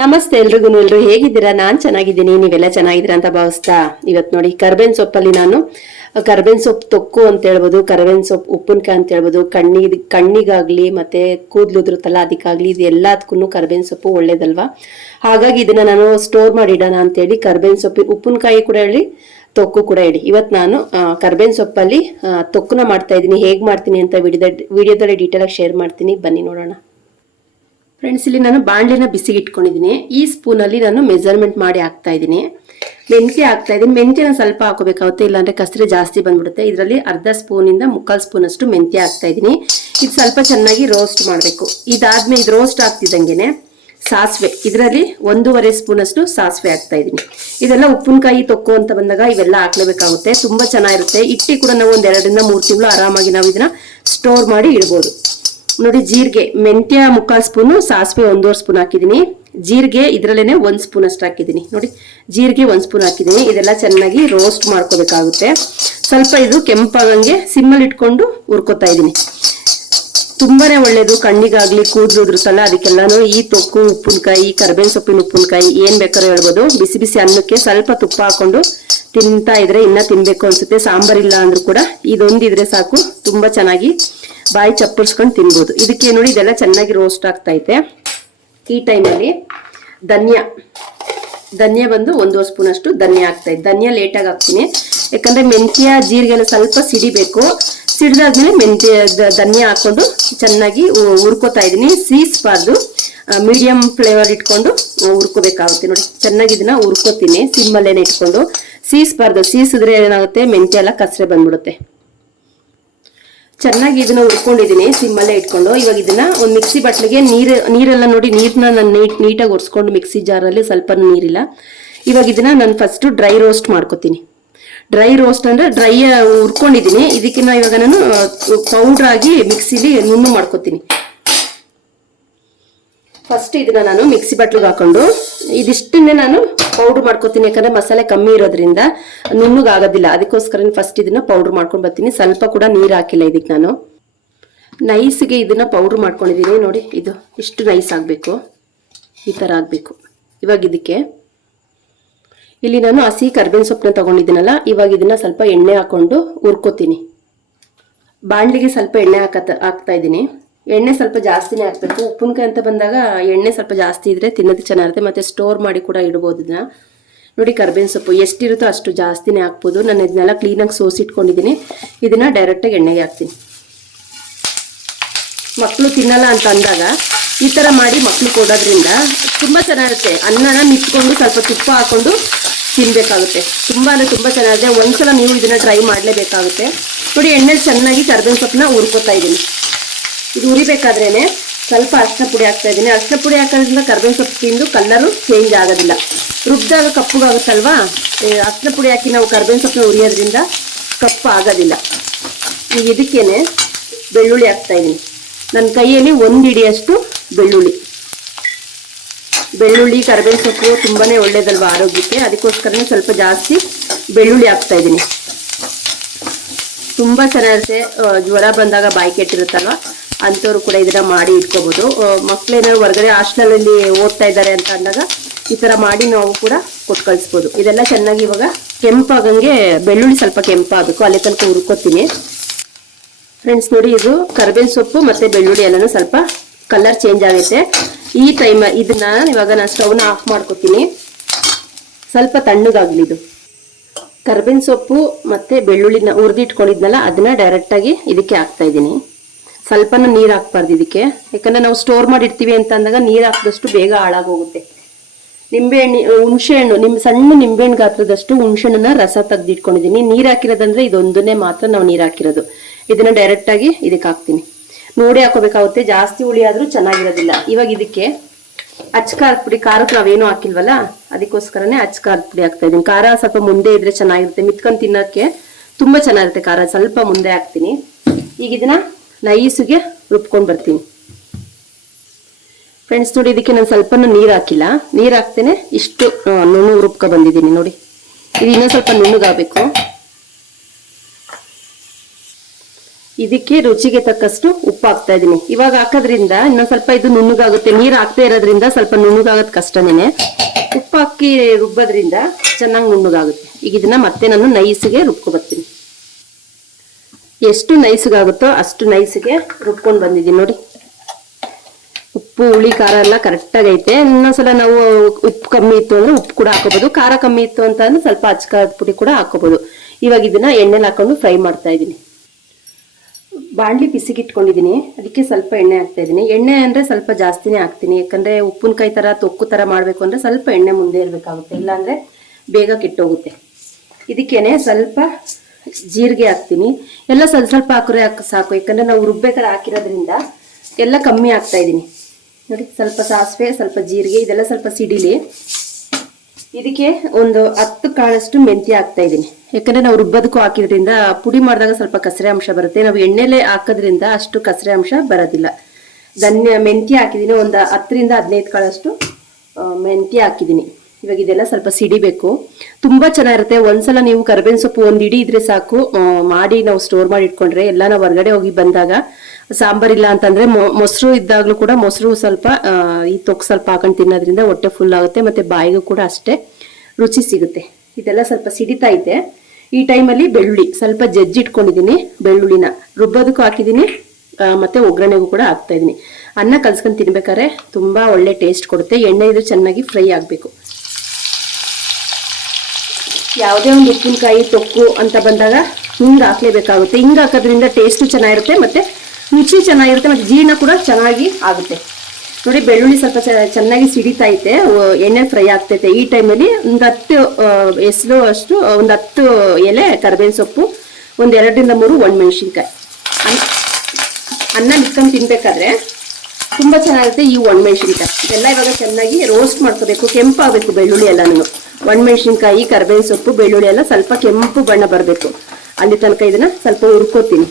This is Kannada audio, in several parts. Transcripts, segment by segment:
ನಮಸ್ತೆ ಎಲ್ರಿಗೂ ಹೇಗಿದ್ದೀರಾ? ನಾನ್ ಚೆನ್ನಾಗಿದ್ದೀನಿ, ನೀವೆಲ್ಲ ಚೆನ್ನಾಗಿದ್ದೀರಾ ಅಂತ ಭಾವಿಸ್ತಾ ಇವತ್ತು ನೋಡಿ ಕರ್ಬೇವಿನ ಸೊಪ್ಪಲ್ಲಿ ನಾನು ಕರ್ಬೇವಿನ ಸೊಪ್ಪು ತೊಕ್ಕು ಅಂತ ಹೇಳ್ಬೋದು, ಕರ್ಬೇವಿನ ಸೊಪ್ಪು ಉಪ್ಪಿನಕಾಯಿ ಅಂತ ಹೇಳ್ಬೋದು. ಕಣ್ಣಿಗಾಗ್ಲಿ ಮತ್ತೆ ಕೂದಲು ಉದುರುತ್ತಲ್ಲ ಅದಕ್ಕಾಗ್ಲಿ ಇದು ಎಲ್ಲದಕ್ಕೂ ಕರ್ಬೇವಿನ ಸೊಪ್ಪು ಒಳ್ಳೇದಲ್ವಾ. ಹಾಗಾಗಿ ಇದನ್ನ ನಾನು ಸ್ಟೋರ್ ಮಾಡಿ ಇಡೋಣ ಅಂತೇಳಿ ಕರ್ಬೇವಿನ ಸೊಪ್ಪು ಉಪ್ಪಿನಕಾಯಿ ಕೂಡ ಹೇಳಿ ತೊಕ್ಕು ಕೂಡ ಹೇಳಿ ಇವತ್ತು ನಾನು ಕರ್ಬೇವಿನ ಸೊಪ್ಪಲ್ಲಿ ತೊಕ್ಕುನ ಮಾಡ್ತಾ ಇದ್ದೀನಿ. ಹೇಗೆ ಮಾಡ್ತೀನಿ ಅಂತ ವಿಡಿಯೋದಲ್ಲಿ ಡೀಟೇಲ್ ಆಗಿ ಶೇರ್ ಮಾಡ್ತೀನಿ, ಬನ್ನಿ ನೋಡೋಣ. ಫ್ರೆಂಡ್ಸ್, ಇಲ್ಲಿ ನಾನು ಬಾಣಲಿನ ಬಿಸಿಗೆ ಇಟ್ಕೊಂಡಿದ್ದೀನಿ. ಈ ಸ್ಪೂನಲ್ಲಿ ನಾನು ಮೆಜರ್ಮೆಂಟ್ ಮಾಡಿ ಹಾಕ್ತಾ ಇದ್ದೀನಿ. ಮೆಂತ್ಯ ಹಾಕ್ತಾ ಇದ್ದೀನಿ. ಮೆಂತ್ಯನ ಸ್ವಲ್ಪ ಹಾಕೋಬೇಕಾಗುತ್ತೆ, ಇಲ್ಲಾಂದ್ರೆ ಕಸರೆ ಜಾಸ್ತಿ ಬಂದ್ಬಿಡುತ್ತೆ. ಇದರಲ್ಲಿ ಅರ್ಧ ಸ್ಪೂನಿಂದ ಮುಕ್ಕಾಲು ಸ್ಪೂನ್ ಅಷ್ಟು ಮೆಂತ್ಯ ಹಾಕ್ತಾ ಇದ್ದೀನಿ. ಇದು ಸ್ವಲ್ಪ ಚೆನ್ನಾಗಿ ರೋಸ್ಟ್ ಮಾಡಬೇಕು. ಇದಾದ್ಮೇಲೆ ಇದು ರೋಸ್ಟ್ ಆಗ್ತಿದ್ದಂಗೆನೆ ಸಾಸಿವೆ, ಇದರಲ್ಲಿ 1.5 ಸ್ಪೂನ್ ಅಷ್ಟು ಸಾಸಿವೆ ಹಾಕ್ತಾ ಇದ್ದೀನಿ. ಇದೆಲ್ಲ ಉಪ್ಪಿನಕಾಯಿ ತೊಕ್ಕು ಅಂತ ಬಂದಾಗ ಇವೆಲ್ಲ ಹಾಕ್ಲೇಬೇಕಾಗುತ್ತೆ, ತುಂಬಾ ಚೆನ್ನಾಗಿರುತ್ತೆ. ಇಟ್ಟಿ ಕೂಡ ನಾವು 1 2 ರಿಂದ 3 ತಿಂಗಳು ಆರಾಮಾಗಿ ನಾವು ಇದನ್ನ ಸ್ಟೋರ್ ಮಾಡಿ ಇಡ್ಬೋದು. ನೋಡಿ, ಜೀರಿಗೆ ಮೆಂತ್ಯ ಮುಕ್ಕಾಲು ಸ್ಪೂನು, ಸಾಸಿವೆ 1.5 ಸ್ಪೂನ್ ಹಾಕಿದ್ದೀನಿ. ಜೀರಿಗೆ ಇದರಲ್ಲೇನೆ 1 ಸ್ಪೂನ್ ಅಷ್ಟು ಹಾಕಿದ್ದೀನಿ. ನೋಡಿ, ಜೀರಿಗೆ 1 ಸ್ಪೂನ್ ಹಾಕಿದ್ದೀನಿ. ಇದೆಲ್ಲ ಚೆನ್ನಾಗಿ ರೋಸ್ಟ್ ಮಾಡ್ಕೋಬೇಕಾಗುತ್ತೆ. ಸ್ವಲ್ಪ ಇದು ಕೆಂಪಾಗಂಗೆ ಸಿಮ್ಮಲ್ಲಿ ಇಟ್ಕೊಂಡು ಹುರ್ಕೋತಾ ಇದ್ದೀನಿ. ತುಂಬಾನೇ ಒಳ್ಳೇದು, ಕಣ್ಣಿಗಾಗ್ಲಿ ಕೂದಲು ಉದುರುತ್ತಲ್ಲ ಅದಕ್ಕೆಲ್ಲಾನು ಈ ತೊಕ್ಕು ಉಪ್ಪಿನಕಾಯಿ, ಕರ್ಬೇವಿನ ಸೊಪ್ಪಿನ ಉಪ್ಪಿನಕಾಯಿ ಏನ್ ಬೇಕಾದ್ರೂ ಹೇಳ್ಬೋದು. ಬಿಸಿ ಬಿಸಿ ಅನ್ನಕ್ಕೆ ಸ್ವಲ್ಪ ತುಪ್ಪ ಹಾಕೊಂಡು ತಿಂತಾ ಇದ್ರೆ ಇನ್ನ ತಿನ್ಬೇಕು ಅನ್ಸುತ್ತೆ. ಸಾಂಬಾರಿಲ್ಲ ಅಂದ್ರೂ ಕೂಡ ಇದೊಂದಿದ್ರೆ ಸಾಕು, ತುಂಬಾ ಚೆನ್ನಾಗಿ ಬಾಯಿ ಚಪ್ಪರ್ಸ್ಕೊಂಡು ತಿನ್ಬೋದು. ಇದಕ್ಕೆ ನೋಡಿ ಇದೆಲ್ಲ ಚೆನ್ನಾಗಿ ರೋಸ್ಟ್ ಆಗ್ತಾ ಐತೆ. ಈ ಟೈಮಲ್ಲಿ ಧನ್ಯ ಬಂದು 1.5 ಸ್ಪೂನ್ ಅಷ್ಟು ಧನ್ಯ ಹಾಕ್ತಾ ಇದ್ದೆ. ಧನ್ಯ ಲೇಟಾಗಿ ಹಾಕ್ತೀನಿ, ಯಾಕಂದ್ರೆ ಮೆಂತ್ಯ ಜೀರಿಗೆಲ್ಲ ಸ್ವಲ್ಪ ಸಿಡಿಬೇಕು. ಸಿಡಿದಾದ್ಮೇಲೆ ಧನ್ಯ ಹಾಕೊಂಡು ಚೆನ್ನಾಗಿ ಹುರ್ಕೋತಾ ಇದೀನಿ. ಸೀಸ್ಬಾರ್ದು, ಮೀಡಿಯಂ ಫ್ಲೇವರ್ ಇಟ್ಕೊಂಡು ಹುರ್ಕೋಬೇಕಾಗುತ್ತೆ. ನೋಡಿ, ಚೆನ್ನಾಗಿ ಇದನ್ನ ಹುರ್ಕೋತೀನಿ ಸಿಮ್ಮಲ್ಲೇನೆ ಇಟ್ಕೊಂಡು. ಸೀಸ್ಬಾರ್ದು, ಸೀಸಿದ್ರೆ ಏನಾಗುತ್ತೆ ಮೆಂತ್ಯ ಎಲ್ಲ ಕಸರೆ ಬಂದ್ಬಿಡುತ್ತೆ. ಚೆನ್ನಾಗಿ ಇದನ್ನ ಹುರ್ಕೊಂಡಿದೀನಿ ಸಿಮ್ಮಲ್ಲೇ ಇಟ್ಕೊಂಡು. ಇವಾಗ ಇದನ್ನ ಒಂದು ಮಿಕ್ಸಿ ಬಟ್ಲಿಗೆ ನೀರೆಲ್ಲ ನೋಡಿ, ನೀರ್ನ ನಾನು ನೀಟಾಗಿ ಒರೆಸ್ಕೊಂಡು ಮಿಕ್ಸಿ ಜಾರಲ್ಲಿ ಸ್ವಲ್ಪ ನೀರಿಲ್ಲ. ಇವಾಗ ಇದನ್ನ ನಾನು ಫಸ್ಟ್ ಡ್ರೈ ರೋಸ್ಟ್ ಮಾಡ್ಕೋತೀನಿ. ಡ್ರೈ ರೋಸ್ಟ್ ಅಂದ್ರೆ ಡ್ರೈ ಹುರ್ಕೊಂಡಿದೀನಿ. ಇದಕ್ಕೆ ಇವಾಗ ನಾನು ಪೌಡರ್ ಆಗಿ ಮಿಕ್ಸಿಲಿ ನುಣ್ಣು ಮಾಡ್ಕೋತೀನಿ. ಫಸ್ಟ್ ಇದನ್ನ ನಾನು ಮಿಕ್ಸಿ ಬಟ್ಲಿಗೆ ಹಾಕೊಂಡು ಇದಿಷ್ಟನ್ನೇ ನಾನು ಪೌಡರ್ ಮಾಡ್ಕೋತೀನಿ, ಯಾಕಂದ್ರೆ ಮಸಾಲೆ ಕಮ್ಮಿ ಇರೋದ್ರಿಂದ ನುಣ್ಣಗಾಗೋದಿಲ್ಲ. ಅದಕ್ಕೋಸ್ಕರ ಫಸ್ಟ್ ಇದನ್ನ ಪೌಡರ್ ಮಾಡ್ಕೊಂಡು ಬರ್ತೀನಿ. ಸ್ವಲ್ಪ ಕೂಡ ನೀರು ಹಾಕಿಲ್ಲ ಇದಕ್ಕೆ. ನಾನು ನೈಸ್ಗೆ ಇದನ್ನ ಪೌಡರ್ ಮಾಡ್ಕೊಂಡಿದ್ದೀನಿ. ನೋಡಿ, ಇದು ಇಷ್ಟು ನೈಸ್ ಆಗಬೇಕು, ಈ ತರ ಆಗ್ಬೇಕು. ಇವಾಗ ಇದಕ್ಕೆ ಇಲ್ಲಿ ನಾನು ಹಸಿ ಕರ್ಬೇವಿನ ಸೊಪ್ಪನ್ನ ತಗೊಂಡಿದ್ದೀನಲ್ಲ, ಇವಾಗ ಇದನ್ನ ಸ್ವಲ್ಪ ಎಣ್ಣೆ ಹಾಕೊಂಡು ಹುರ್ಕೋತೀನಿ. ಬಾಣಲಿಗೆ ಸ್ವಲ್ಪ ಎಣ್ಣೆ ಹಾಕ್ತಾ ಇದ್ದೀನಿ. ಎಣ್ಣೆ ಸ್ವಲ್ಪ ಜಾಸ್ತಿನೇ ಹಾಕ್ಬೇಕು. ಉಪ್ಪಿನಕಾಯಿ ಅಂತ ಬಂದಾಗ ಎಣ್ಣೆ ಸ್ವಲ್ಪ ಜಾಸ್ತಿ ಇದ್ರೆ ತಿನ್ನೋದು ಚೆನ್ನಾಗಿರುತ್ತೆ, ಮತ್ತೆ ಸ್ಟೋರ್ ಮಾಡಿ ಕೂಡ ಇಡ್ಬೋದು ಇದನ್ನ. ನೋಡಿ, ಕರ್ಬೇವಿನ ಸೊಪ್ಪು ಎಷ್ಟಿರುತ್ತೋ ಅಷ್ಟು ಜಾಸ್ತಿನೇ ಹಾಕ್ಬೋದು. ನಾನು ಇದನ್ನೆಲ್ಲ ಕ್ಲೀನಾಗಿ ಸೋಸಿಟ್ಕೊಂಡಿದ್ದೀನಿ. ಇದನ್ನ ಡೈರೆಕ್ಟಾಗಿ ಎಣ್ಣೆಗೆ ಹಾಕ್ತೀನಿ. ಮಕ್ಕಳು ತಿನ್ನಲ್ಲ ಅಂತ ಅಂದಾಗ ಈ ಥರ ಮಾಡಿ ಮಕ್ಕಳು ಕೊಡೋದ್ರಿಂದ ತುಂಬ ಚೆನ್ನಾಗಿರುತ್ತೆ. ಅನ್ನನ ನಿತ್ಕೊಂಡು ಸ್ವಲ್ಪ ತುಪ್ಪ ಹಾಕೊಂಡು ತಿನ್ಬೇಕಾಗುತ್ತೆ. ತುಂಬ ಅಂದರೆ ತುಂಬ ಚೆನ್ನಾಗಿದೆ. ಒಂದ್ಸಲ ನೀವು ಇದನ್ನ ಟ್ರೈ ಮಾಡಲೇಬೇಕಾಗುತ್ತೆ. ನೋಡಿ, ಎಣ್ಣೆ ಚೆನ್ನಾಗಿ ಕರ್ಬೇವಿನ ಸೊಪ್ಪನ್ನ ಹುರ್ಕೋತಾ ಇದ್ದೀನಿ. ಇದು ಉರಿಬೇಕಾದ್ರೇನೆ ಸ್ವಲ್ಪ ಅರಿಶಿನ ಪುಡಿ ಹಾಕ್ತಾ ಇದ್ದೀನಿ. ಅರಿಶಿನ ಪುಡಿ ಹಾಕೋದ್ರಿಂದ ಕರ್ಬೇವಿನ ಸೊಪ್ಪು ತಿಂದು ಕಲರು ಚೇಂಜ್ ಆಗೋದಿಲ್ಲ. ರುಬ್ದಾಗ ಕಪ್ಪುಗಾಗುತ್ತಲ್ವಾ, ಅರಿಶಿನ ಪುಡಿ ಹಾಕಿ ನಾವು ಕರ್ಬೇವಿನ ಸೊಪ್ಪನ್ನ ಉರಿಯೋದ್ರಿಂದ ಕಪ್ಪು ಆಗೋದಿಲ್ಲ. ಈಗ ಇದಕ್ಕೇನೆ ಬೆಳ್ಳುಳ್ಳಿ ಹಾಕ್ತಾ ಇದ್ದೀನಿ. ನನ್ನ ಕೈಯಲ್ಲಿ 1 ಹಿಡಿಯಷ್ಟು ಬೆಳ್ಳುಳ್ಳಿ ಕರ್ಬೇವಿನ ಸೊಪ್ಪು ತುಂಬಾನೇ ಒಳ್ಳೇದಲ್ವಾ ಆರೋಗ್ಯಕ್ಕೆ, ಅದಕ್ಕೋಸ್ಕರನೇ ಸ್ವಲ್ಪ ಜಾಸ್ತಿ ಬೆಳ್ಳುಳ್ಳಿ ಹಾಕ್ತಾ ಇದ್ದೀನಿ. ತುಂಬಾ ಚೆನ್ನಾಗಿರುತ್ತೆ. ಜ್ವರ ಬಂದಾಗ ಬಾಯಿ ಕೆಟ್ಟಿರುತ್ತಲ್ವ ಅಂಥವ್ರು ಕೂಡ ಇದನ್ನ ಮಾಡಿ ಇಟ್ಕೋಬಹುದು. ಮಕ್ಳೇನಾದ್ರು ಹೊರಗಡೆ ಹಾಸ್ಟೆಲಲ್ಲಿ ಓದ್ತಾ ಇದ್ದಾರೆ ಅಂತ ಅಂದಾಗ ಈ ತರ ಮಾಡಿ ನಾವು ಕೂಡ ಕೊಟ್ಟು ಕಳಿಸ್ಬೋದು. ಇದೆಲ್ಲ ಚೆನ್ನಾಗಿ ಇವಾಗ ಕೆಂಪಾಗಂಗೆ ಬೆಳ್ಳುಳ್ಳಿ ಸ್ವಲ್ಪ ಕೆಂಪಾಗಬೇಕು, ಅಲ್ಲಿ ತನಕ ಹುರ್ಕೋತೀನಿ. ಫ್ರೆಂಡ್ಸ್ ನೋಡಿ, ಇದು ಕರ್ಬೇವಿನ ಸೊಪ್ಪು ಮತ್ತೆ ಬೆಳ್ಳುಳ್ಳಿ ಎಲ್ಲಾನು ಸ್ವಲ್ಪ ಕಲರ್ ಚೇಂಜ್ ಆಗುತ್ತೆ. ಈ ಟೈಮ್ ಇದನ್ನ ಇವಾಗ ನಾನು ಸ್ಟವ್ನ ಆಫ್ ಮಾಡ್ಕೋತೀನಿ. ಸ್ವಲ್ಪ ತಣ್ಣಗಾಗ್ಲಿ ಇದು. ಕರ್ಬೇವಿನ ಸೊಪ್ಪು ಮತ್ತೆ ಬೆಳ್ಳುಳ್ಳಿನ ಹುರಿದಿಟ್ಕೊಂಡಿದ್ನಲ್ಲ ಅದನ್ನ ಡೈರೆಕ್ಟ್ ಆಗಿ ಇದಕ್ಕೆ ಹಾಕ್ತಾ ಇದ್ದೀನಿ. ಸ್ವಲ್ಪನೂ ನೀರು ಹಾಕ್ಬಾರ್ದು ಇದಕ್ಕೆ, ಯಾಕಂದ್ರೆ ನಾವು ಸ್ಟೋರ್ ಮಾಡಿರ್ತೀವಿ ಅಂತ ಅಂದಾಗ ನೀರು ಹಾಕಿದಷ್ಟು ಬೇಗ ಹಾಳಾಗೋಗುತ್ತೆ. ಹುಣಸೆಹಣ್ಣು ಸಣ್ಣ ನಿಂಬೆಹಣ್ಣು ಗಾತ್ರದಷ್ಟು ಹುಣಸೆಹಣ್ಣನ್ನ ರಸ ತೆಗೆದಿಟ್ಕೊಂಡಿದ್ದೀನಿ. ನೀರು ಹಾಕಿರೋದಂದ್ರೆ ಇದೊಂದನ್ನೇ ಮಾತ್ರ ನಾವು ನೀರು ಹಾಕಿರೋದು. ಇದನ್ನ ಡೈರೆಕ್ಟ್ ಆಗಿ ಇದಕ್ಕೆ ಹಾಕ್ತೀನಿ. ನೋಡಿ ಹಾಕೋಬೇಕಾಗುತ್ತೆ, ಜಾಸ್ತಿ ಹುಳಿ ಆದ್ರೂ ಚೆನ್ನಾಗಿರೋದಿಲ್ಲ. ಇವಾಗ ಇದಕ್ಕೆ ಅಚ್ಚ ಖಾರದ ಪುಡಿ, ಖಾರಕ್ಕೆ ನಾವೇನು ಹಾಕಿಲ್ವಲ್ಲ ಅದಕ್ಕೋಸ್ಕರನೇ ಅಚ್ಚ ಖಾರದ ಪುಡಿ ಹಾಕ್ತಾ ಇದ್ದೀನಿ. ಖಾರ ಸ್ವಲ್ಪ ಮುಂದೆ ಇದ್ರೆ ಚೆನ್ನಾಗಿರುತ್ತೆ, ಮಿತ್ಕೊಂಡು ತಿನ್ನೋಕ್ಕೆ ತುಂಬಾ ಚೆನ್ನಾಗಿರುತ್ತೆ. ಖಾರ ಸ್ವಲ್ಪ ಮುಂದೆ ಹಾಕ್ತೀನಿ. ಈಗ ಇದನ್ನ ನೈಸ್ಗೆ ರುಬ್ಕೊಂಡು ಬರ್ತೀನಿ. ಫ್ರೆಂಡ್ಸ್ ನೋಡಿ, ಇದಕ್ಕೆ ನಾನು ಸ್ವಲ್ಪ ನೀರು ಹಾಕಿಲ್ಲ, ನೀರು ಹಾಕ್ತೇನೆ ಇಷ್ಟು ನುಣ್ಣು ರುಬ್ಕೊ ಬಂದಿದ್ದೀನಿ. ನೋಡಿ, ಇದು ಇನ್ನೂ ಸ್ವಲ್ಪ ನುಣ್ಣಗಾಗಬೇಕು. ಇದಕ್ಕೆ ರುಚಿಗೆ ತಕ್ಕಷ್ಟು ಉಪ್ಪು ಹಾಕ್ತಾ ಇದೀನಿ. ಇವಾಗ ಹಾಕೋದ್ರಿಂದ ಇನ್ನೊಂದ್ ಸ್ವಲ್ಪ ಇದು ನುಣ್ಣಗಾಗುತ್ತೆ. ನೀರು ಹಾಕ್ತಾ ಇರೋದ್ರಿಂದ ಸ್ವಲ್ಪ ನುಣ್ಣಗಾಗತ್ ಕಷ್ಟನೇನೆ. ಉಪ್ಪು ಹಾಕಿ ರುಬ್ಬೋದ್ರಿಂದ ಚೆನ್ನಾಗಿ ನುಣ್ಣಗಾಗುತ್ತೆ. ಈಗ ಇದನ್ನ ಮತ್ತೆ ನಾನು ನೈಸ್ಗೆ ರುಬ್ಕೊ ಬರ್ತೀನಿ. ಎಷ್ಟು ನೈಸ್ಗಾಗುತ್ತೋ ಅಷ್ಟು ನೈಸ್ಗೆ ರುಬ್ಕೊಂಡು ಬಂದಿದ್ದೀನಿ ನೋಡಿ. ಉಪ್ಪು ಹುಳಿ ಖಾರ ಎಲ್ಲ ಕರೆಕ್ಟಾಗಿ ಐತೆ. ಇನ್ನೊಂದ್ಸಲ ನಾವು ಉಪ್ಪು ಕಮ್ಮಿ ಇತ್ತು ಅಂದ್ರೆ ಉಪ್ಪು ಕೂಡ ಹಾಕೋಬಹುದು. ಖಾರ ಕಮ್ಮಿ ಇತ್ತು ಅಂತ ಅಂದ್ರೆ ಸ್ವಲ್ಪ ಅಚ್ಚಕಾರದ ಪುಡಿ ಕೂಡ ಹಾಕೋಬಹುದು. ಇವಾಗ ಇದನ್ನ ಎಣ್ಣೆಲಿ ಹಾಕೊಂಡು ಫ್ರೈ ಮಾಡ್ತಾ ಇದ್ದೀನಿ. ಬಾಣಲಿ ಬಿಸಿಗೆ ಇಟ್ಕೊಂಡಿದ್ದೀನಿ, ಅದಕ್ಕೆ ಸ್ವಲ್ಪ ಎಣ್ಣೆ ಹಾಕ್ತಾ ಇದ್ದೀನಿ. ಎಣ್ಣೆ ಅಂದ್ರೆ ಸ್ವಲ್ಪ ಜಾಸ್ತಿನೇ ಹಾಕ್ತೀನಿ, ಯಾಕಂದ್ರೆ ಉಪ್ಪಿನಕಾಯಿ ತರ ತೊಕ್ಕು ತರ ಮಾಡ್ಬೇಕು ಅಂದ್ರೆ ಸ್ವಲ್ಪ ಎಣ್ಣೆ ಮುಂದೆ ಇರ್ಬೇಕಾಗುತ್ತೆ, ಇಲ್ಲಾಂದ್ರೆ ಬೇಗ ಕೆಟ್ಟೋಗುತ್ತೆ. ಇದಕ್ಕೇನೆ ಸ್ವಲ್ಪ ಜೀರಿಗೆ ಹಾಕ್ತೀನಿ. ಎಲ್ಲ ಸ್ವಲ್ಪ ಸ್ವಲ್ಪ ಹಾಕ್ರೆ ಸಾಕು, ಯಾಕಂದ್ರೆ ನಾವು ರುಬ್ಬೇಕಾದ್ರೆ ಹಾಕಿರೋದ್ರಿಂದ ಎಲ್ಲ ಕಮ್ಮಿ ಹಾಕ್ತಾ ಇದ್ದೀನಿ ನೋಡಿ. ಸ್ವಲ್ಪ ಸಾಸಿವೆ, ಸ್ವಲ್ಪ ಜೀರಿಗೆ, ಇದೆಲ್ಲ ಸ್ವಲ್ಪ ಸಿಡಿಲಿ. ಇದಕ್ಕೆ ಒಂದು 10 ಕಾಳಷ್ಟು ಮೆಂತ್ಯ ಹಾಕ್ತಾ ಇದ್ದೀನಿ, ಯಾಕಂದ್ರೆ ನಾವು ರುಬ್ಬದಕ್ಕೂ ಹಾಕಿದ್ರಿಂದ ಪುಡಿ ಮಾಡಿದಾಗ ಸ್ವಲ್ಪ ಕಸರೆ ಅಂಶ ಬರುತ್ತೆ. ನಾವು ಎಣ್ಣೆಲೆ ಹಾಕೋದ್ರಿಂದ ಅಷ್ಟು ಕಸರೆ ಅಂಶ ಬರೋದಿಲ್ಲ. ಮೆಂತ್ಯ ಹಾಕಿದ್ದೀನಿ, ಒಂದು 10ರಿಂದ 15 ಕಾಳಷ್ಟು ಮೆಂತ್ಯ ಹಾಕಿದ್ದೀನಿ. ಇವಾಗ ಇದೆಲ್ಲ ಸ್ವಲ್ಪ ಸಿಡಿಬೇಕು. ತುಂಬಾ ಚೆನ್ನಾಗಿರುತ್ತೆ. ಒಂದ್ಸಲ ನೀವು ಕರಿಬೇವಿನ ಸೊಪ್ಪು ಒಂದ್ ಇಡಿ ಇದ್ರೆ ಸಾಕು, ಮಾಡಿ ನಾವು ಸ್ಟೋರ್ ಮಾಡಿ ಇಟ್ಕೊಂಡ್ರೆ ಎಲ್ಲ ನಾವು ಹೊರಗಡೆ ಹೋಗಿ ಬಂದಾಗ ಸಾಂಬಾರಿಲ್ಲ ಅಂತಂದ್ರೆ ಮೊಸರು ಇದ್ದಾಗ್ಲೂ ಕೂಡ ಮೊಸರು ಸ್ವಲ್ಪ ಈ ತೊಕ್ಕು ಸ್ವಲ್ಪ ಹಾಕೊಂಡು ತಿನ್ನೋದ್ರಿಂದ ಹೊಟ್ಟೆ ಫುಲ್ ಆಗುತ್ತೆ, ಮತ್ತೆ ಬಾಯಿಗೂ ಕೂಡ ಅಷ್ಟೇ ರುಚಿ ಸಿಗುತ್ತೆ. ಇದೆಲ್ಲ ಸ್ವಲ್ಪ ಸಿಡಿತಾ ಇದೆ. ಈ ಟೈಮಲ್ಲಿ ಬೆಳ್ಳುಳ್ಳಿ ಸ್ವಲ್ಪ ಜಜ್ಜಿಟ್ಕೊಂಡಿದ್ದೀನಿ. ಬೆಳ್ಳುಳ್ಳಿನ ರುಬ್ಬೋದಕ್ಕೂ ಹಾಕಿದ್ದೀನಿ, ಮತ್ತೆ ಒಗ್ಗರಣೆಗೂ ಕೂಡ ಹಾಕ್ತಾ ಇದೀನಿ. ಅನ್ನ ಕಲ್ಸ್ಕೊಂಡು ತಿನ್ಬೇಕಾದ್ರೆ ತುಂಬಾ ಒಳ್ಳೆ ಟೇಸ್ಟ್ ಕೊಡುತ್ತೆ. ಎಣ್ಣೆ ಇದು ಚೆನ್ನಾಗಿ ಫ್ರೈ ಆಗ್ಬೇಕು. ಯಾವುದೇ ಒಂದು ಉಪ್ಪಿನಕಾಯಿ ತೊಕ್ಕು ಅಂತ ಬಂದಾಗ ಹಿಂಗ್ ಹಾಕ್ಲೇಬೇಕಾಗುತ್ತೆ. ಹಿಂಗ್ ಹಾಕೋದ್ರಿಂದ ಟೇಸ್ಟ್ ಚೆನ್ನಾಗಿರುತ್ತೆ, ಮತ್ತೆ ರುಚಿ ಚೆನ್ನಾಗಿರುತ್ತೆ, ಮತ್ತೆ ಜೀರ್ಣ ಕೂಡ ಚೆನ್ನಾಗಿ ಆಗುತ್ತೆ. ನೋಡಿ ಬೆಳ್ಳುಳ್ಳಿ ಸ್ವಲ್ಪ ಚೆನ್ನಾಗಿ ಸಿಡಿತಾ ಐತೆ, ಎಣ್ಣೆ ಫ್ರೈ ಆಗ್ತೈತೆ. ಈ ಟೈಮಲ್ಲಿ ಒಂದು 10 ಎಸಳು ಅಷ್ಟು, ಒಂದು 10 ಎಲೆ ಕರಿಬೇವಿನ ಸೊಪ್ಪು, ಒಂದು 2ರಿಂದ 3 ಒಣಮೆಣಸಿನ್ಕಾಯಿ. ಅನ್ನ ಮಿಕ್ಕೊಂಡು ತಿನ್ಬೇಕಾದ್ರೆ ತುಂಬಾ ಚೆನ್ನಾಗಿರುತ್ತೆ ಈ ಒಣಮೆಣಸಿನ್ಕಾಯಿ. ಇದೆಲ್ಲ ಇವಾಗ ಚೆನ್ನಾಗಿ ರೋಸ್ಟ್ ಮಾಡ್ಕೋಬೇಕು, ಕೆಂಪಾಗಬೇಕು ಬೆಳ್ಳುಳ್ಳಿ ಎಲ್ಲಾನು. ಒಣಮೆಣಸಿನ್ಕಾಯಿ, ಕರಿಬೇವಿನ ಸೊಪ್ಪು, ಬೆಳ್ಳುಳ್ಳಿ ಎಲ್ಲ ಸ್ವಲ್ಪ ಕೆಂಪು ಬಣ್ಣ ಬರಬೇಕು, ಅಲ್ಲಿ ತನಕ ಇದನ್ನ ಸ್ವಲ್ಪ ಹುರ್ಕೋತೀನಿ.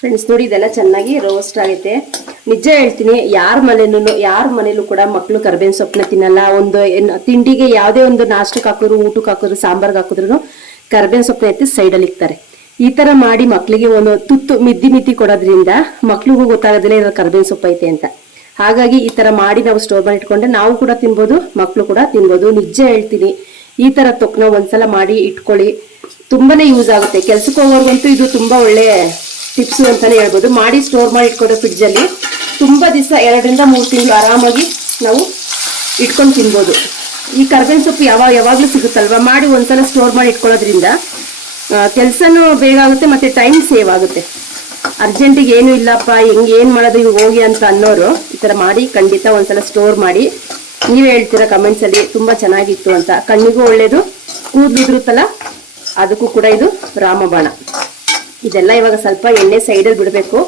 ಫ್ರೆಂಡ್ಸ್ ನೋಡಿ ಇದೆಲ್ಲ ಚೆನ್ನಾಗಿ ರೋಸ್ಟ್ ಆಗೈತೆ. ನಿಜ ಹೇಳ್ತೀನಿ, ಯಾರ ಮನೇಲೂ ಕೂಡ ಮಕ್ಕಳು ಕರಿಬೇವಿನ ಸೊಪ್ಪನ್ನ ತಿನ್ನಲ್ಲ. ಒಂದು ತಿಂಡಿಗೆ ಯಾವುದೇ ಒಂದು ನಾಷ್ಟಕ್ಕೆ ಹಾಕಿದ್ರು, ಊಟಕ್ಕೆ ಹಾಕಿದ್ರು, ಸಾಂಬಾರ್ಗೆ ಹಾಕಿದ್ರು ಕರಿಬೇವಿನ ಸೊಪ್ಪನ್ನ ಎತ್ತಿ ಸೈಡಲ್ಲಿ ಇಕ್ತಾರೆ. ಈ ತರ ಮಾಡಿ ಮಕ್ಕಳಿಗೆ ಒಂದು ತುತ್ತು ಮಿದ್ದಿ ಕೊಡೋದ್ರಿಂದ ಮಕ್ಳಿಗೂ ಗೊತ್ತಾಗೋದಿಲ್ಲ ಇರೋ ಕರಿಬೇವಿನ ಸೊಪ್ಪು ಐತೆ ಅಂತ. ಹಾಗಾಗಿ ಈ ತರ ಮಾಡಿ ನಾವು ಸ್ಟೋರ್ ಮಾಡಿ ಇಟ್ಕೊಂಡ್ರೆ ನಾವು ಕೂಡ ತಿನ್ಬೋದು, ಮಕ್ಕಳು ಕೂಡ ತಿನ್ಬೋದು. ನಿಜ ಹೇಳ್ತೀನಿ, ಈ ತರ ತೊಕ್ಕನ ಒಂದ್ಸಲ ಮಾಡಿ ಇಟ್ಕೊಳ್ಳಿ, ತುಂಬಾನೇ ಯೂಸ್ ಆಗುತ್ತೆ. ಕೆಲ್ಸಕ್ಕೆ ಹೋಗೋರ್ಗಂತೂ ಇದು ತುಂಬಾ ಒಳ್ಳೆ ಟಿಪ್ಸ್ ಅಂತಾನೆ ಹೇಳ್ಬೋದು. ಮಾಡಿ ಸ್ಟೋರ್ ಮಾಡಿ ಇಟ್ಕೊಡೋ ಫ್ರಿಡ್ಜ್ ಅಲ್ಲಿ ತುಂಬಾ ದಿವಸ 2ರಿಂದ 3 ತಿಂಗಳು ಆರಾಮಾಗಿ ನಾವು ಇಟ್ಕೊಂಡು ತಿನ್ಬೋದು. ಈ ಕರಿಬೇವಿನ ಸೊಪ್ಪು ಯಾವಾಗ್ಲೂ ಸಿಗುತ್ತಲ್ವಾ, ಮಾಡಿ ಒಂದ್ಸಲ ಸ್ಟೋರ್ ಮಾಡಿ ಇಟ್ಕೊಳ್ಳೋದ್ರಿಂದ ಕೆಲಸನೂ ಬೇಗ ಆಗುತ್ತೆ, ಮತ್ತೆ ಟೈಮ್ ಸೇವ್ ಆಗುತ್ತೆ. ಅರ್ಜೆಂಟಿಗೆ ಏನು ಇಲ್ಲಪ್ಪ ಏನ್ ಮಾಡೋದು ಇವಾಗ ಹೋಗಿ ಅಂತ ಅನ್ನೋರು ಈ ತರ ಮಾಡಿ ಖಂಡಿತ ಒಂದ್ಸಲ ಸ್ಟೋರ್ ಮಾಡಿ. ನೀವೇ ಹೇಳ್ತೀರಾ ಕಮೆಂಟ್ಸ್ ಅಲ್ಲಿ ತುಂಬಾ ಚೆನ್ನಾಗಿತ್ತು ಅಂತ. ಕಣ್ಣಿಗೂ ಒಳ್ಳೇದು, ಕೂದಲಿದ್ರುತ್ತಲ್ಲ ಅದಕ್ಕೂ ಕೂಡ ಇದು ರಾಮಬಾಣ. ಇದೆಲ್ಲ ಇವಾಗ ಸ್ವಲ್ಪ ಎಣ್ಣೆ ಸೈಡಲ್ಲಿ ಬಿಡಬೇಕು.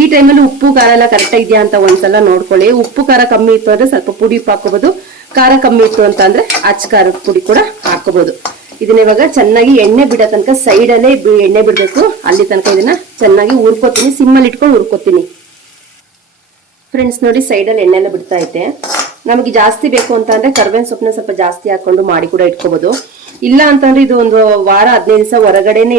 ಈ ಟೈಮಲ್ಲಿ ಉಪ್ಪು ಖಾರ ಎಲ್ಲ ಕರೆಕ್ಟ್ ಇದೆಯಾ ಅಂತ ಒಂದ್ಸಲ ನೋಡ್ಕೊಳ್ಳಿ. ಉಪ್ಪು ಖಾರ ಕಮ್ಮಿ ಇತ್ತು ಅಂದ್ರೆ ಸ್ವಲ್ಪ ಪುಡಿ ಉಪ್ಪು ಹಾಕೋಬಹುದು, ಖಾರ ಕಮ್ಮಿ ಇತ್ತು ಅಂತ ಅಂದ್ರೆ ಅಚ್ಚ ಖಾರದ ಪುಡಿ ಕೂಡ ಹಾಕೋಬಹುದು. ಇದನ್ನ ಇವಾಗ ಚೆನ್ನಾಗಿ ಎಣ್ಣೆ ಬಿಡೋ ತನಕ ಸೈಡಲ್ಲೇ ಎಣ್ಣೆ ಬಿಡಬೇಕು, ಅಲ್ಲಿ ತನಕ ಇದನ್ನ ಚೆನ್ನಾಗಿ ಹುರ್ಕೋತೀನಿ. ಸಿಮ್ಮಲ್ಲಿ ಇಟ್ಕೊಂಡು ಹುರ್ಕೋತೀನಿ. ಫ್ರೆಂಡ್ಸ್ ನೋಡಿ ಸೈಡಲ್ಲಿ ಎಣ್ಣೆ ಎಲ್ಲ ಬಿಡ್ತಾ ಐತೆ. ನಮಗೆ ಜಾಸ್ತಿ ಬೇಕು ಅಂತ ಅಂದ್ರೆ ಕರಿಬೇವಿನ ಸೊಪ್ಪನ್ನ ಸ್ವಲ್ಪ ಜಾಸ್ತಿ ಹಾಕೊಂಡು ಮಾಡಿ ಕೂಡ ಇಟ್ಕೋಬಹುದು. ಇಲ್ಲ ಅಂತಂದ್ರೆ ಇದು ಒಂದು ವಾರ 15 ದಿವಸ ಹೊರಗಡೆನೆ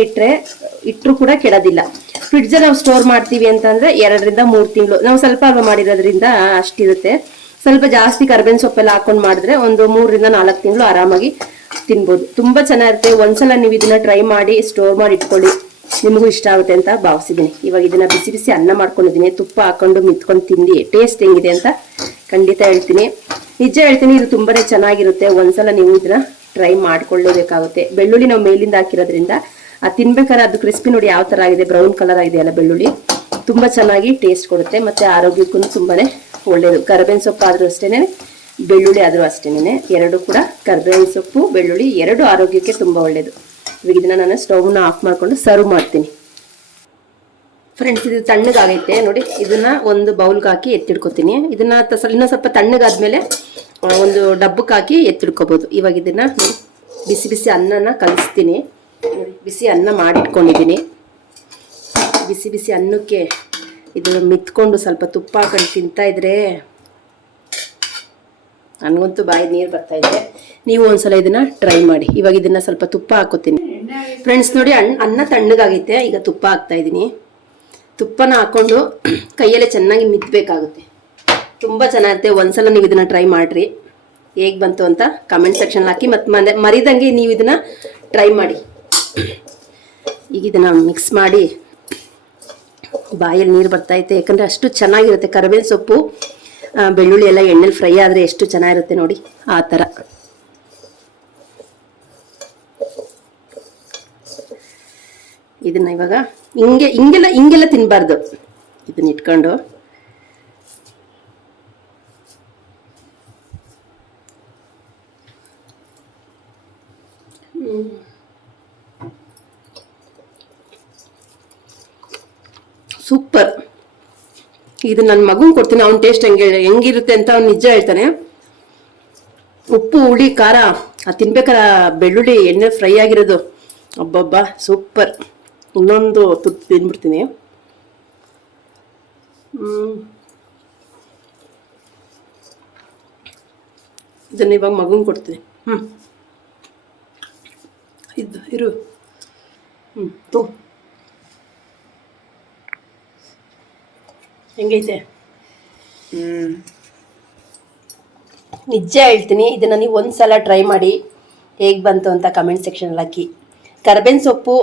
ಇಟ್ಟರು ಕೂಡ ಕೆಡೋದಿಲ್ಲ. ಫ್ರಿಡ್ಜ್ ನಾವು ಸ್ಟೋರ್ ಮಾಡ್ತೀವಿ ಅಂತಂದ್ರೆ 2ರಿಂದ 3 ತಿಂಗಳು. ನಾವು ಸ್ವಲ್ಪ ಅಲ್ವಾ ಮಾಡಿರೋದ್ರಿಂದ ಅಷ್ಟಿರುತ್ತೆ. ಸ್ವಲ್ಪ ಜಾಸ್ತಿ ಕರಿಬೇವಿನ ಸೊಪ್ಪೆಲ್ಲ ಹಾಕೊಂಡು ಮಾಡಿದ್ರೆ ಒಂದು 3ರಿಂದ 4 ತಿಂಗಳು ಆರಾಮಾಗಿ ತಿನ್ಬೋದು. ತುಂಬಾ ಚೆನ್ನಾಗಿರುತ್ತೆ. ಒಂದ್ಸಲ ನೀವು ಇದನ್ನ ಟ್ರೈ ಮಾಡಿ ಸ್ಟೋರ್ ಮಾಡಿ ಇಟ್ಕೊಳ್ಳಿ, ನಿಮಗೂ ಇಷ್ಟ ಆಗುತ್ತೆ ಅಂತ ಭಾವಿಸಿದ್ದೀನಿ. ಇವಾಗ ಇದನ್ನ ಬಿಸಿ ಬಿಸಿ ಅನ್ನ ಮಾಡ್ಕೊಂಡಿದ್ದೀನಿ, ತುಪ್ಪ ಹಾಕೊಂಡು ಮಿತ್ಕೊಂಡು ತಿಂದು ಟೇಸ್ಟ್ ಹೆಂಗಿದೆ ಅಂತ ಖಂಡಿತ ಹೇಳ್ತೀನಿ. ನಿಜ ಹೇಳ್ತೀನಿ, ಇದು ತುಂಬಾನೇ ಚೆನ್ನಾಗಿರುತ್ತೆ. ಒಂದ್ಸಲ ನೀವು ಇದನ್ನ ಟ್ರೈ ಮಾಡ್ಕೊಳ್ಳೇಬೇಕಾಗುತ್ತೆ. ಬೆಳ್ಳುಳ್ಳಿ ನಾವು ಮೇಲಿಂದ ಹಾಕಿರೋದ್ರಿಂದ ತಿನ್ಬೇಕಾದ್ರೆ ಅದು ಕ್ರಿಸ್ಪಿ ನೋಡಿ ಯಾವ ತರ ಆಗಿದೆ, ಬ್ರೌನ್ ಕಲರ್ ಆಗಿದೆ ಅಲ್ಲ ಬೆಳ್ಳುಳ್ಳಿ, ತುಂಬಾ ಚೆನ್ನಾಗಿ ಟೇಸ್ಟ್ ಕೊಡುತ್ತೆ. ಮತ್ತೆ ಆರೋಗ್ಯಕ್ಕೂ ತುಂಬಾನೇ ಒಳ್ಳೇದು. ಕರಿಬೇವಿನ ಸೊಪ್ಪು ಆದ್ರೂ ಅಷ್ಟೇನೆ, ಬೆಳ್ಳುಳ್ಳಿ ಆದ್ರೂ ಅಷ್ಟೇನೆ, ಎರಡು ಕೂಡ ಕರಿಬೇವಿನ ಸೊಪ್ಪು ಬೆಳ್ಳುಳ್ಳಿ ಎರಡು ಆರೋಗ್ಯಕ್ಕೆ ತುಂಬಾ ಒಳ್ಳೇದು. ಇವಾಗ ಇದನ್ನ ನಾನು ಸ್ಟವ್ನ ಆಫ್ ಮಾಡ್ಕೊಂಡು ಸರ್ವ್ ಮಾಡ್ತೀನಿ. ಫ್ರೆಂಡ್ಸ್ ಇದು ತಣ್ಣಗಾಗೈತೆ ನೋಡಿ, ಇದನ್ನ ಒಂದು ಬೌಲ್ಗೆ ಹಾಕಿ ಎತ್ತಿಡ್ಕೊತೀನಿ. ಇದನ್ನ ಇನ್ನೂ ಸ್ವಲ್ಪ ತಣ್ಣಗಾದ್ಮೇಲೆ ಒಂದು ಡಬ್ಬಕ್ಕೆ ಹಾಕಿ ಎತ್ತಿಡ್ಕೋಬಹುದು. ಇವಾಗ ಇದನ್ನ ಬಿಸಿ ಬಿಸಿ ಅನ್ನನ ಕಲಿಸ್ತೀನಿ. ಬಿಸಿ ಅನ್ನ ಮಾಡಿಟ್ಕೊಂಡಿದ್ದೀನಿ. ಬಿಸಿ ಬಿಸಿ ಅನ್ನಕ್ಕೆ ಇದು ಮಿತ್ಕೊಂಡು ಸ್ವಲ್ಪ ತುಪ್ಪ ಹಾಕೊಂಡು ತಿಂತಾ ಇದ್ರೆ ನನಗಂತೂ ಬಾಯಿ ನೀರು ಬರ್ತಾ ಇದೆ. ನೀವು ಒಂದ್ಸಲ ಇದನ್ನ ಟ್ರೈ ಮಾಡಿ. ಇವಾಗ ಇದನ್ನ ಸ್ವಲ್ಪ ತುಪ್ಪ ಹಾಕೋತೀನಿ ಫ್ರೆಂಡ್ಸ್. ನೋಡಿ ಅನ್ನ ತಣ್ಣಗಾಗೈತೆ. ಈಗ ತುಪ್ಪ ಹಾಕ್ತಾ ಇದ್ದೀನಿ. ತುಪ್ಪನ ಹಾಕೊಂಡು ಕೈಯಲ್ಲೇ ಚೆನ್ನಾಗಿ ಮಿತ್ಬೇಕಾಗುತ್ತೆ. ತುಂಬ ಚೆನ್ನಾಗಿರುತ್ತೆ. ಒಂದ್ಸಲ ನೀವು ಇದನ್ನ ಟ್ರೈ ಮಾಡ್ರಿ. ಹೇಗೆ ಬಂತು ಅಂತ ಕಮೆಂಟ್ ಸೆಕ್ಷನ್ ಹಾಕಿ. ಮತ್ತು ಮರಿದಂಗೆ ನೀವು ಇದನ್ನ ಟ್ರೈ ಮಾಡಿ. ಈಗ ಇದನ್ನ ಮಿಕ್ಸ್ ಮಾಡಿ ಬಾಯಲ್ಲಿ ನೀರು ಬರ್ತೈತೆ. ಯಾಕಂದರೆ ಅಷ್ಟು ಚೆನ್ನಾಗಿರುತ್ತೆ. ಕರಿಬೇವಿನ ಸೊಪ್ಪು ಬೆಳ್ಳುಳ್ಳಿ ಎಲ್ಲ ಎಣ್ಣೆಲಿ ಫ್ರೈ ಆದರೆ ಎಷ್ಟು ಚೆನ್ನಾಗಿರುತ್ತೆ ನೋಡಿ, ಆ ಥರ. ಇದನ್ನ ಇವಾಗ ಹಿಂಗೆಲ್ಲ ತಿನ್ನಬಾರ್ದು. ಇದನ್ನ ಇಟ್ಕೊಂಡು ಸೂಪರ್. ಇದು ನನ್ನ ಮಗನ್ ಕೊಡ್ತೀನಿ. ಅವ್ನ ಟೇಸ್ಟ್ ಹೆಂಗಿರುತ್ತೆ ಅಂತ ಅವ್ನು ನಿಜ ಹೇಳ್ತಾನೆ. ಉಪ್ಪು ಹುಳಿ ಖಾರ ತಿನ್ಬೇಕಾರ ಬೆಳ್ಳುಳ್ಳಿ ಎಣ್ಣೆ ಫ್ರೈ ಆಗಿರೋದು ಅಬ್ಬಬ್ಬಾ ಸೂಪರ್. ಇನ್ನೊಂದು ತುತ್ತು ತಿಂದ್ಬಿಡ್ತೀನಿ. ಇದನ್ನ ಇವಾಗ ಮಗನ್ ಕೊಡ್ತೀನಿ. ಇರು ತೋ ಹೆಂಗೈತೆ? ನಿಜ ಹೇಳ್ತೀನಿ, ಇದನ್ನ ನೀವು ಒಂದ್ಸಲ ಟ್ರೈ ಮಾಡಿ. ಹೇಗೆ ಬಂತು ಅಂತ ಕಮೆಂಟ್ ಸೆಕ್ಷನಲ್ಲಿ ಹಾಕಿ. ಕರ್ಬೇವಿನ ಸೊಪ್ಪು,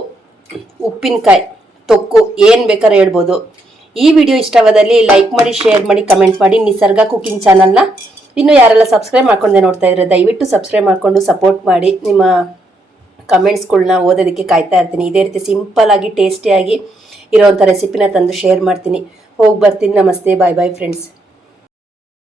ಉಪ್ಪಿನಕಾಯಿ, ತೊಕ್ಕು ಏನು ಬೇಕಾದ್ರೆ ಹೇಳ್ಬೋದು. ಈ ವಿಡಿಯೋ ಇಷ್ಟವಾದಲ್ಲಿ ಲೈಕ್ ಮಾಡಿ, ಶೇರ್ ಮಾಡಿ, ಕಮೆಂಟ್ ಮಾಡಿ. ನಿಸರ್ಗ ಕುಕಿಂಗ್ ಚಾನಲ್ನ ಇನ್ನೂ ಯಾರೆಲ್ಲ ಸಬ್ಸ್ಕ್ರೈಬ್ ಮಾಡ್ಕೊಂಡೆ ನೋಡ್ತಾ ಇದ್ರೆ ದಯವಿಟ್ಟು ಸಬ್ಸ್ಕ್ರೈಬ್ ಮಾಡಿಕೊಂಡು ಸಪೋರ್ಟ್ ಮಾಡಿ. ನಿಮ್ಮ ಕಮೆಂಟ್ಸ್ಗಳನ್ನ ಓದೋದಕ್ಕೆ ಕಾಯ್ತಾ ಇರ್ತೀನಿ. ಇದೇ ರೀತಿ ಸಿಂಪಲ್ಲಾಗಿ ಟೇಸ್ಟಿಯಾಗಿ ಇರೋವಂಥ ರೆಸಿಪಿನ ತಂದು ಶೇರ್ ಮಾಡ್ತೀನಿ. ಹೋಗಿ ಬರ್ತೀನಿ. ನಮಸ್ತೆ, ಬಾಯ್ ಬಾಯ್ ಫ್ರೆಂಡ್ಸ್.